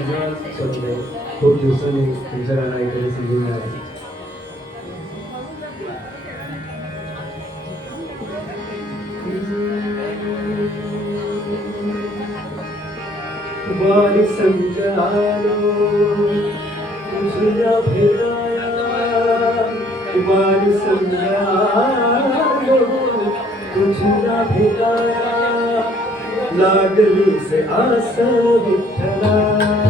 तुझा स्वप्न आहे खूप दिवसांनी तुमच्या राणा इकडे समजून आहे तुम्हारी संचालो तुझ्या फिराया तुम्हारी संचालो तुझ्या फिराया लाडली से आस विठला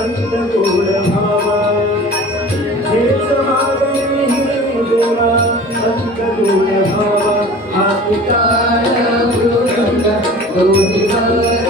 संत तोड़ भावा हे समागम हे देवा, संत तोड़ भावा हाथ तारा गुरु गंगा गोविंदा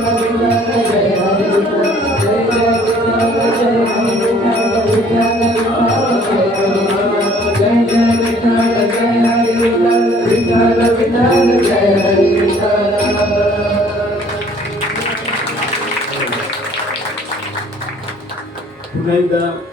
पुन्हा एकदा